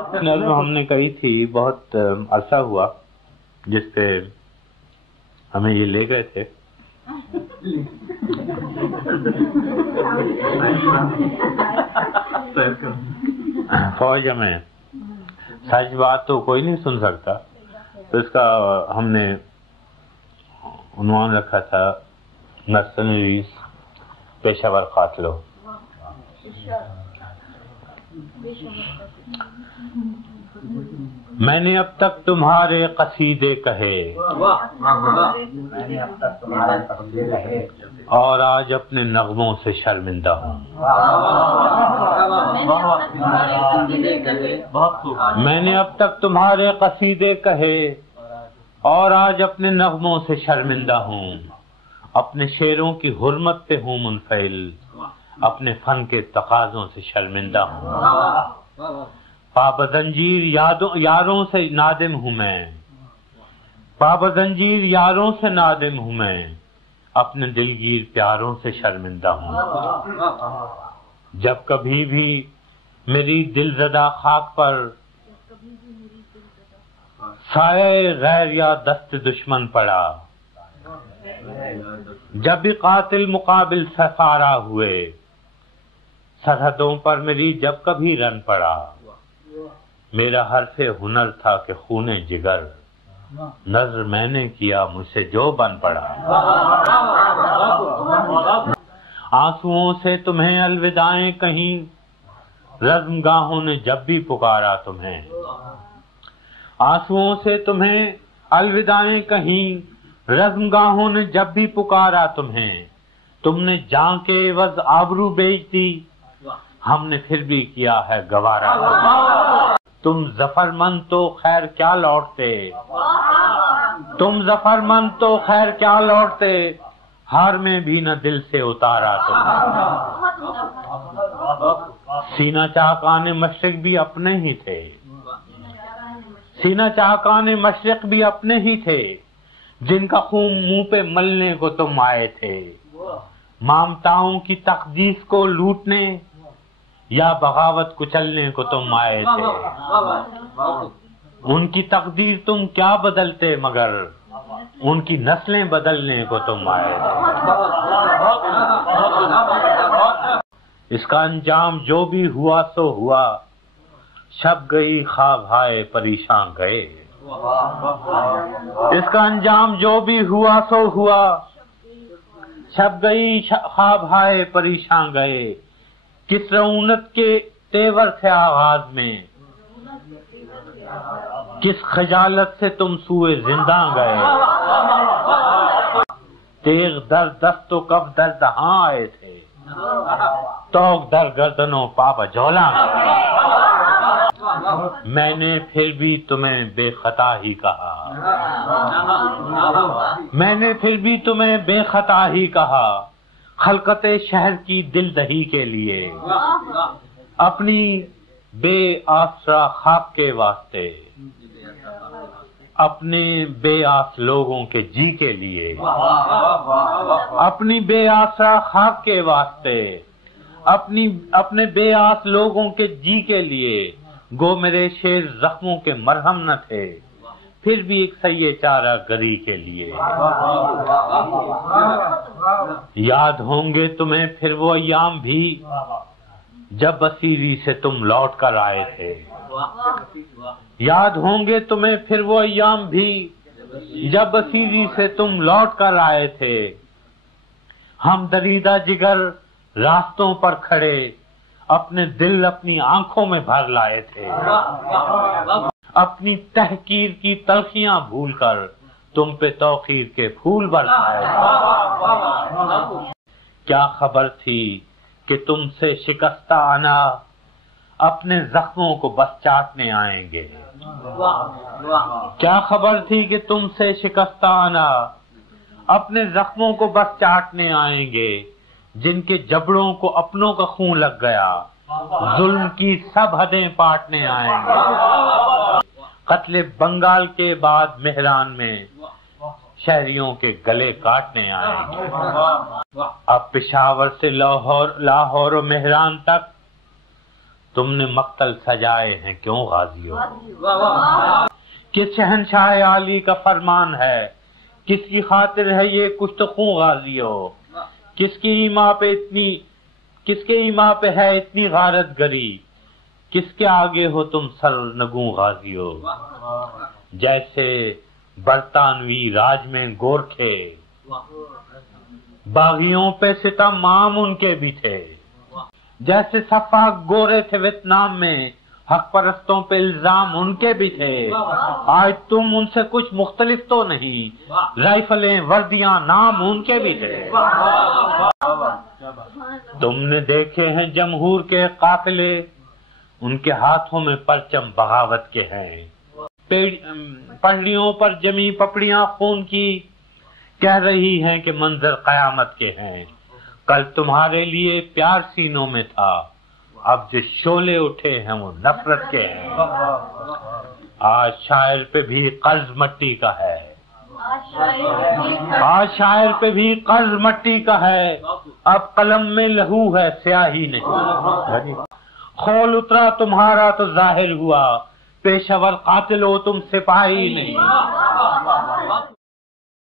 نظم ہم نے کہی تھی، بہت عرصہ ہوا جس پہ ہمیں یہ لے گئے تھے. فوج ہمیں سچ بات تو کوئی نہیں سن سکتا، تو اس کا ہم نے عنوان رکھا تھا مرسنریز، پیشہ ور قاتلوں. میں نے اب تک تمہارے قصیدے کہے اور آج اپنے نغموں سے شرمندہ ہوں. میں نے اب تک تمہارے قصیدے کہے اور آج اپنے نغموں سے شرمندہ ہوں. اپنے شعروں کی حرمت پہ ہوں منفعل، اپنے فن کے تقاضوں سے شرمندہ ہوں. پابزنجیر یاروں سے نادم ہوں میں، پابزنجیر یاروں سے نادم ہوں میں، اپنے دلگیر پیاروں سے شرمندہ ہوں. جب کبھی بھی میری دل زدہ خاک پر سایہ غیر یا دست دشمن پڑا، جب بھی قاتل مقابل سفارا ہوئے، سرحدوں پر میری جب کبھی رن پڑا، میرا حرف ہنر تھا کہ خون جگر، نظر میں نے کیا مجھ سے جو بن پڑا. آنسوؤں سے تمہیں الوداعیں کہیں، رزم گاہوں نے جب بھی پکارا تمہیں. آنسوؤں سے تمہیں الوداعیں کہیں، رزم گاہوں نے جب بھی پکارا تمہیں. تم نے جان کے عوض آبرو بیچ دی، ہم نے پھر بھی کیا ہے گوارا. تم ظفر مند تو خیر کیا لوٹتے، تم ظفر مند تو خیر کیا لوٹتے، ہار میں بھی نہ دل سے اتارا تم. سینہ چاکان مشرق بھی اپنے ہی تھے، سینہ چاکان مشرق بھی اپنے ہی تھے، جن کا خون منہ پہ ملنے کو تم آئے تھے. مامتاؤں کی تقدیس کو لوٹنے یا بغاوت کچلنے کو تم آئے تھے. ان کی تقدیر تم کیا بدلتے، مگر ان کی نسلیں بدلنے کو تم آئے تھے. اس کا انجام جو بھی ہوا سو ہوا، شب گئی خواب ہائے پریشان گئے. اس کا انجام جو بھی ہوا سو ہوا، شب گئی خواب ہائے پریشان گئے. کس رعونت کے تیور تھے آغاز میں، کس خجالت سے تم سوئے زندہ گئے. تیغ در دست و کف در دہاں آئے تھے، توق در گردنوں پا بجولا گئے. میں نے پھر بھی تمہیں بے خطا ہی کہا، میں نے پھر بھی تمہیں بے خطا ہی کہا. خلقت شہر کی دل دہی کے لیے، اپنی بے آسرا خاک کے واسطے، اپنے بے آس لوگوں کے جی کے لیے، اپنی بے آسرا خاک کے واسطے، اپنے بے آس لوگوں کے جی کے لیے. گو میرے شیر زخموں کے مرہم نہ تھے، پھر بھی ایک سیے چارہ گری کے لیے. یاد ہوں گے تمہیں پھر وہ ایام بھی، جب اسیری سے تم لوٹ کر آئے تھے. یاد ہوں گے تمہیں پھر وہ ایام بھی، جب اسیری سے تم لوٹ کر آئے تھے. ہم دریدہ جگر راستوں پر کھڑے، اپنے دل اپنی آنکھوں میں بھر لائے تھے. اپنی تحقیر کی تلخیاں بھول کر تم پہ توقیر کے پھول برسائے تھے. کیا خبر تھی کہ تم سے شکستہ انا اپنے زخموں کو بس چاٹنے آئیں گے. کیا خبر تھی کہ تم سے شکستہ انا اپنے زخموں کو بس چاٹنے آئیں گے، جن کے جبڑوں کو اپنوں کا خون لگ گیا، ظلم کی سب حدیں پاٹنے آئیں گے. قتل بنگال کے بعد مہران میں شہریوں کے گلے کاٹنے آئیں گے. اب پشاور سے لاہور و مہران تک تم نے مقتل سجائے ہیں کیوں غازیوں؟ کس شہنشاہ عالی کا فرمان ہے، کس کی خاطر ہے یہ کچھ تو خون غازیوں؟ کس کے ایما پہ ہے اتنی غارت گری، کس کے آگے ہو تم سر نگوں غازیوں؟ جیسے برطانوی راج میں گورکھے، باغیوں پہ ستم عام ان کے بھی تھے، جیسے صفاق گورے تھے ویتنام میں، حق پرستوں پہ الزام ان کے بھی تھے، آج تم ان سے کچھ مختلف تو نہیں، رائفلیں وردیاں نام ان کے بھی تھے۔ تم نے دیکھے ہیں جمہور کے قافلے، ان کے ہاتھوں میں پرچم بغاوت کے ہیں، پہڑیوں پر جمی پپڑیاں خون کی، کہہ رہی ہیں کہ منظر قیامت کے ہیں۔ کل تمہارے لیے پیار سینوں میں تھا، اب جو شعلے اٹھے ہیں وہ نفرت کے ہیں۔ آج شاعر پہ بھی قرض مٹی کا ہے، آج شاعر پہ بھی قرض مٹی کا ہے، اب قلم میں لہو ہے سیاہی نہیں۔ خول اترا تمہارا تو ظاہر ہوا، پیشہ ور قاتل ہو تم سپاہی نہیں۔